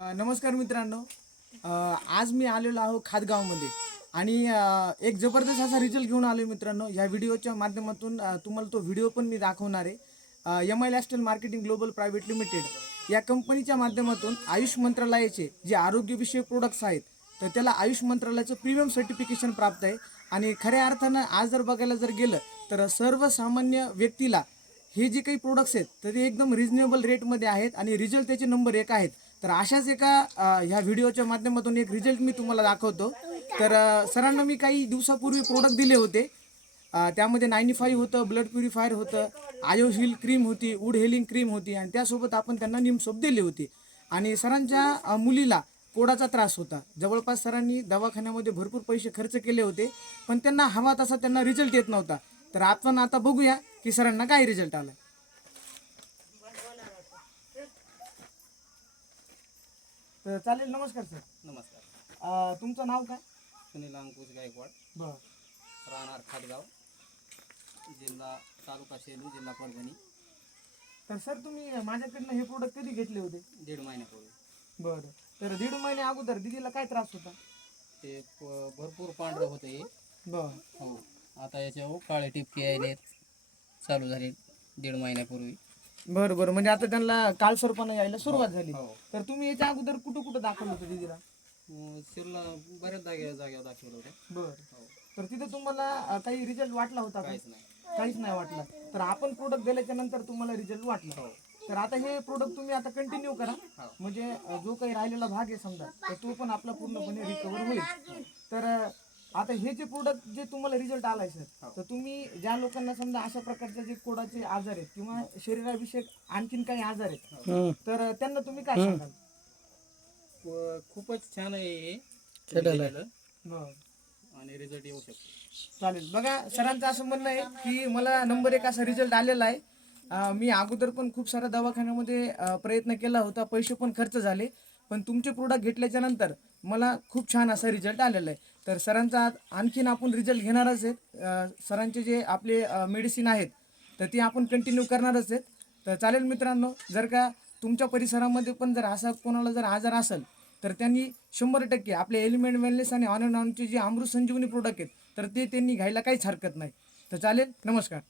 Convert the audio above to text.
नमस्कार मित्रांनो. आज मी आलेलो आहो खादगावमध्ये. आणि एक जबरदस्त असा रिझल्ट घेऊन आलो मित्रांनो. या व्हिडिओच्या माध्यमातून तुम्हाला तो व्हिडिओ पण मी दाखवणार आहे. एम आय लॅस्टल मार्केटिंग ग्लोबल प्रायव्हेट लिमिटेड या कंपनीच्या माध्यमातून आयुष मंत्रालयाचे जे आरोग्यविषयक प्रोडक्ट्स आहेत तर त्याला आयुष मंत्रालयाचं प्रीमियम सर्टिफिकेशन प्राप्त आहे. आणि खऱ्या अर्थानं आज जर बघायला जर गेलं तर सर्वसामान्य व्यक्तीला हे जे काही प्रोडक्ट्स आहेत तर ते एकदम रिजनेबल रेटमध्ये आहेत. आणि रिझल्ट त्याचे नंबर एक आहेत. तर अशाच एका ह्या व्हिडिओच्या माध्यमातून एक रिझल्ट मी तुम्हाला दाखवतो. तर सरांना मी काही दिवसापूर्वी प्रोडक्ट दिले होते. त्यामध्ये नाईन्टी फाईव्ह होतं ब्लड प्युरिफायर होतं आयो हिल क्रीम होती वूड हेलिंग क्रीम होती आणि त्यासोबत आपण त्यांना निमसोप दिली दिले होते. आणि सरांच्या मुलीला कोडाचा त्रास होता. जवळपास सरांनी दवाखान्यामध्ये भरपूर पैसे खर्च केले होते पण त्यांना हवा तसा त्यांना रिझल्ट येत नव्हता. तर आपण आता बघूया की सरांना काय रिझल्ट आला. तर चालेल नमस्कार सर. नमस्कार. अ, तुमचं नाव काय? सुनील अंकुश गायकवाड. बर. राहणार खाटगाव जिल्हा तालुका सेलू जिल्हा परभणी. तर सर तुम्ही माझ्याकडनं हे प्रोडक्ट कधी घेतले होते? दीड महिन्यापूर्वी. बरं. तर दीड महिने अगोदर दिदीला काय त्रास होता? ते प- भरपूर पांढरं होतं हे. बर. हो. आता याच्यावर काळे टिपके यायले चालू झाले दीड महिन्यापूर्वी. बरं बरं म्हणजे आता त्यांना काळसरपणा यायला सुरुवात झाली. हो तर तुम्ही याच्या अगोदर कुठं कुठं दाखवलं होतं दिदीला? मग शिरला बऱ्याच जागे जागेवर दाखवलं होतं. बर. हो. तर तिथे तुम्हाला अ, काही रिझल्ट वाटला होता का? काहीच नाही. काहीच नाही वाटला. तर आपण प्रोडक्ट दिल्याच्या नंतर तुम्हाला रिझल्ट वाटला. हो. तर आता हे प्रोडक्ट तुम्ही आता कंटिन्यू करा. हो. म्हणजे अ, जो काही राहिलेला भाग आहे समजा तर तो पण आपला पूर्णपणे रिकवर होईल. तर अ, आता हे जे प्रोडक्ट जे तुम्हाला रिझल्ट आलाय सर हो. तर तुम्ही ज्या लोकांना समजा अशा प्रकारचे जे कोडाचे आजार आहेत किंवा शरीराविषयक आणखीन काही आजार आहेत तर अ, त्यांना तुम्ही काय सांगाल? व खूपच छान आहे हे. बरं. आणि रिझल्ट येऊ शकतो. चालेल. बघा सरांचं असं म्हणणं आहे की मला नंबर एक असा रिझल्ट आलेला आहे. अं, मी अगोदर पण खूप साऱ्या दवाखान्यामध्ये अं, प्रयत्न केला होता. पैसे पण खर्च झाले. पण तुमचे प्रोडक्ट घेतल्याच्या नंतर मला खूप छान असा रिझल्ट आलेला आहे. तर सरांचा आणखीन आपण रिझल्ट घेणारच आहेत. सरांचे जे आपले मेडिसिन आहेत तर ते आपण कंटिन्यू करणारच आहेत. तर चालेल मित्रांनो जर का तुमच्या परिसरामध्ये पण जर असा कोणाला जर आजार असेल तर त्यांनी शंभर टक्के आपले एलिमेंट वेलनेस आणि ऑन अँड ऑनचे जे अमृत संजीवनी प्रोडक्ट आहेत तर ते त्यांनी घ्यायला काहीच हरकत नाही. तर चालेल नमस्कार.